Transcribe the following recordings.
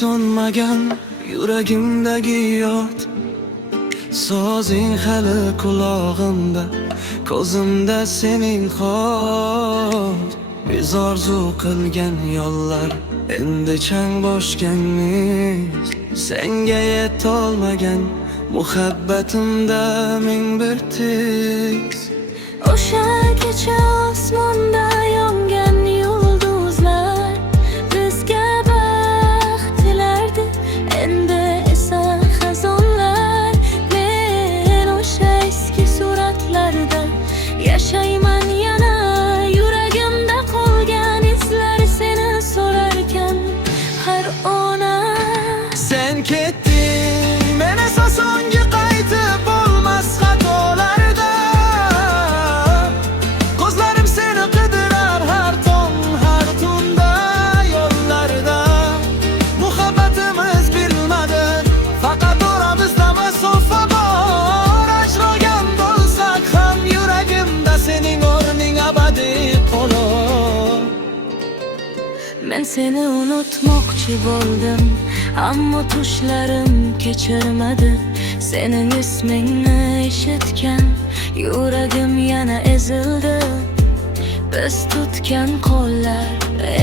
so'nmagan yuragimdagi yod, sozing hali qulog'imda, ko'zimda sening xot. Biz orzu qilgan yo'llar endi chang bosganmiz, senga yetolmagan muhabbatimda ming bir tiz. O'sha kecha osmonda yongan yulduzlar bizga baxt tilardi, endi esa xazonlar. Men o'sha eski suratlarda yashayman yana, yuragimda qolgan izlar seni so'rarkan har ona. Sen ketding, men esa so'nggi qaytib bo'lmas xatolarda. Ko'zlarim seni qidirar har tong, har tunda yo'llarda. Muhabbatimiz bilmadi, faqat oramizda masofa bor. Ajralgan bo'lsak ham yuragimda sening o'rning abadiy qolur. Men seni unutmoqchi bo'ldim, ammo tushlarim kechirmadi. Sening ismingni eshitgan yuragim yana ezildi. Biz tutgan qo'llar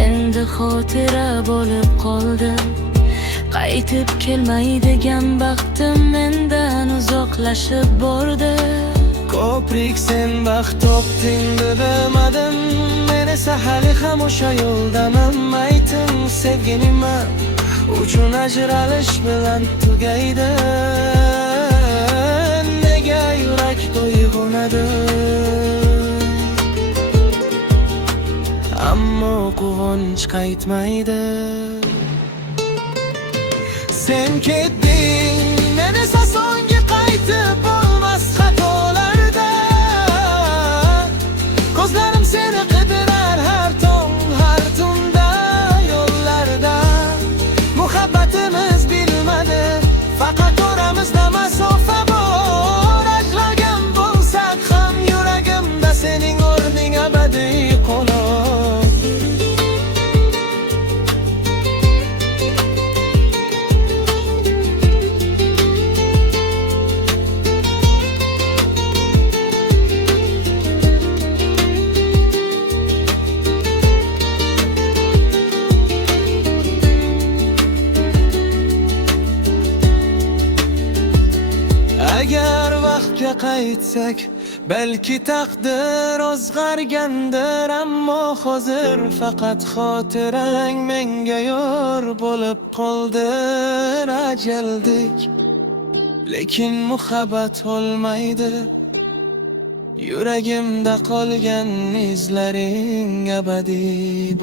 endi xotira bo'lib qoldi. Qaytib kelmaydigan baxtim mendan uzoqlashib bordi. Ko'prik sen baxt topding bilmadim, men esa hali ham o'sha yo'ldaman. Ayting sevgi nima uchun ajralish bilan tugaydi? Nega yurak to'yg'onadi, ammo quvonch qaytmaydi. Sen ketding, men esa so'nggi qaytib bo'lmas xatolarda. Ko'zlarim seni qidirar har tong, har tunda yo'llarda. Muhabbatimiz bilmadi, faqat oramizda masofa bor. Ajralgan bo'lsak ham yuragimda sening o'rning abadiy qolur. Agar vaqtga qaytsak, balki taqdir o'zgargandir, ammo hozir faqat xotirang menga yor bo'lib qoldi. Ajaldik, lekin muhabbat olmaydi. Yuragimda qolgan izlaring abadiy